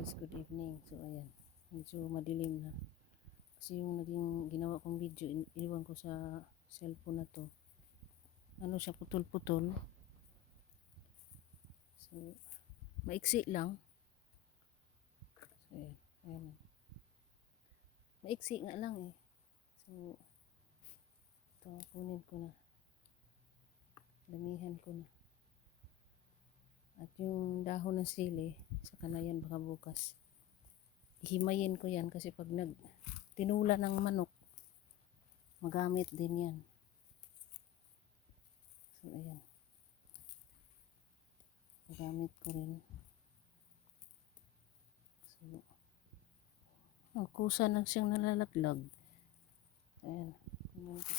guys, good evening. So ayan, medyo madilim na. Kasi yung naging ginawa kong video, iniwan ko sa cellphone na to. Ano siya, putol-putol. So, maiksi lang. So ayan, ayan. Maiksi nga lang eh. So, ito, kunin ko na. Damihan ko na. At yung dahon ng sili, saka na yan baka bukas. Himayin ko yan kasi pag tinula ng manok, magamit din yan. So ayan, magamit ko rin. So, kusa na siyang nalalaglag. Ayan, kunin ko.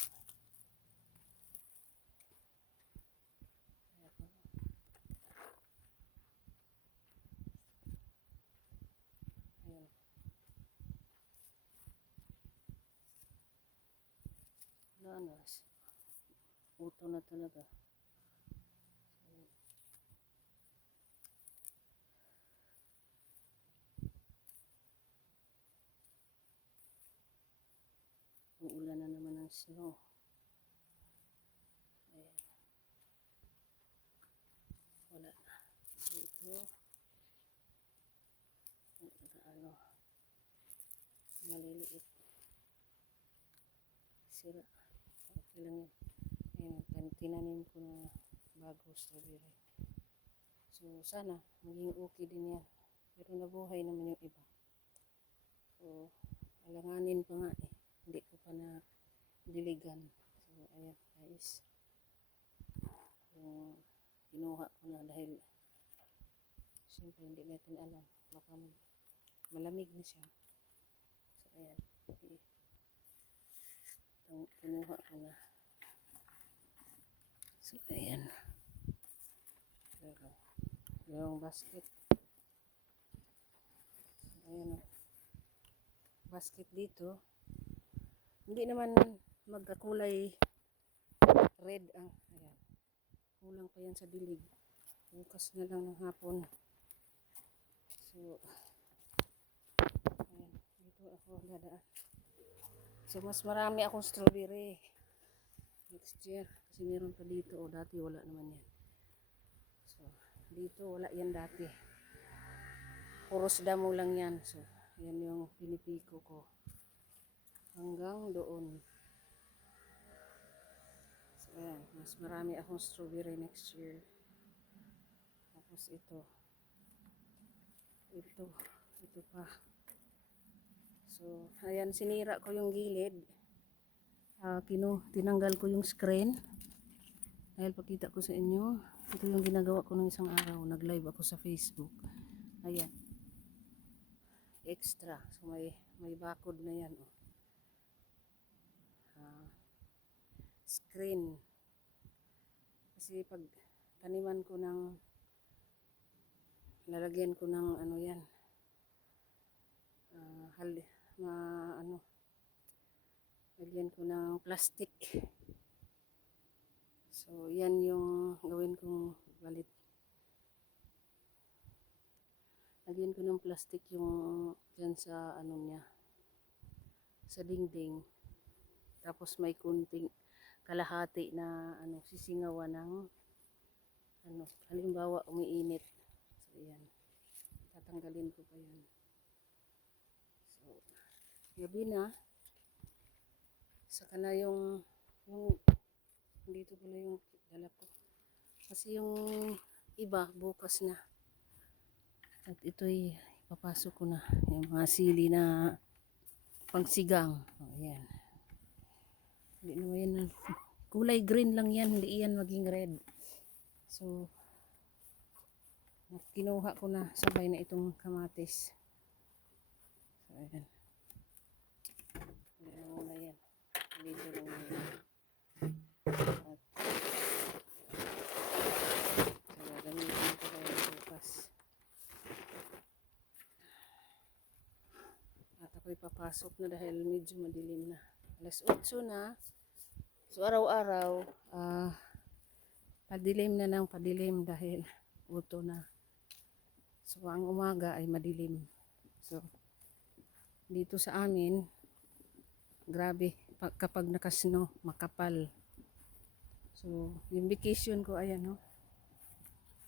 Ayan. Wala na. Uto na talaga. Uulan na naman ng snow. Ayan. Wala na. So ito. Ano. Maliliit. Sira. Okay lang yan. Ayan. Tinanim ko na bago strawberry. So sana maging okay din yan. Pero nabuhay naman yung iba. So alanganin pa nga eh. Hindi ko pa na diligan. So ayan guys. Yung kinuha ko na dahil siyempre hindi natin alam. Baka malamig na siya. So ayan. Kinuha ko na. So ayan. Yung basket. So, ayan o. Basket dito. Hindi naman magkakulay red ang ayan. Kulang pa yan sa dilig. Bukas na lang ng hapon. So ayan, dito ako dadaan. So mas marami akong strawberry next year kasi meron pa dito. O dati wala naman yan. So dito wala yan dati. Puros damo lang yan. So yan yung pinipiko ko hanggang doon. So ayan, mas marami akong strawberry next year. Tapos ito pa. So ayan, sinira ko yung gilid. Tinanggal ko yung screen dahil pakita ko sa inyo. Ito yung ginagawa ko ng isang araw. Nag-live ako sa Facebook. Ayan, extra. So may bakod na yan. Screen. Kasi pag taniman ko ng lalagyan ko ng ano yan. Lagyan ko ng plastic. So yan yung gawin kong balit. Lagyan ko ng plastic yung dyan sa ano niya. Sa dingding. Tapos may kunting kalahati na ano sisingawan ng ano, halimbawa umiinit. So yan. Tatanggalin ko pa yan. So gabi na. Saka na yung dito pala yung dala ko. Kasi yung iba bukas na. At ito'y papasok ko na yung mga sili na pangsigang. Ayan. Hindi naman yan. Kulay green lang yan. Hindi yan maging red. So, kinuha ko na sabay na itong kamatis. So, ayan. Hindi mo na yan. Dito lang yan. At, so, gamitin ko kayo bukas. At ako'y papasok na dahil medyo madilim na. Alas 8 na. So araw-araw, padilim na ng padilim dahil uto na. So ang umaga ay madilim. So dito sa amin, grabe kapag nakasnow, makapal. So yung vacation ko ayan no.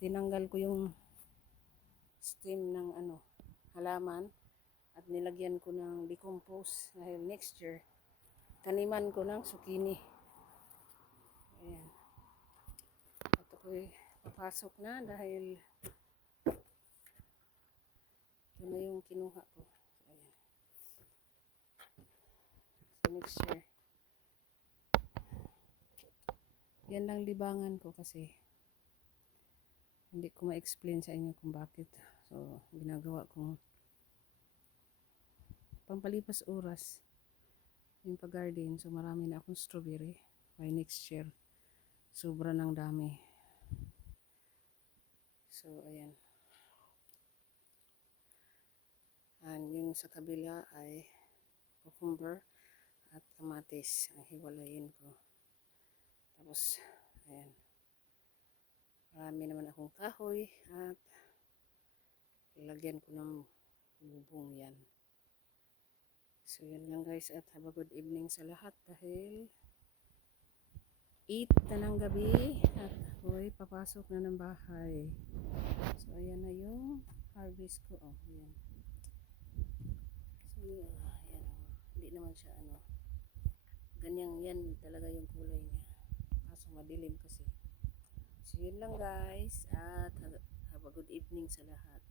Tinanggal ko yung stem ng halaman at nilagyan ko ng decompose dahil next year taniman ko ng zucchini. Ayan. At ako'y papasok na dahil ito na yung kinuha ko. Ayan. So next year. Yan lang libangan ko kasi hindi ko ma-explain sa inyo kung bakit. So ginagawa kong pampalipas oras yung pag-garden. So marami na akong strawberry by next year. Sobra ng dami. So ayan. And yung sa kabila ay cucumber at kamatis. Ang hiwalayin ko. Tapos, ayan. Marami naman akong kahoy at lagyan ko ng bubong yan. So, yun lang guys at have a good evening sa lahat dahil 8 na ng gabi at ako'y papasok na ng bahay. So, ayan na yung harvest ko. Oh, ayan. So, ayan. Hindi naman siya ganyan yan talaga yung kulay niya. Kaso madilim kasi. So, yun lang guys at have a good evening sa lahat.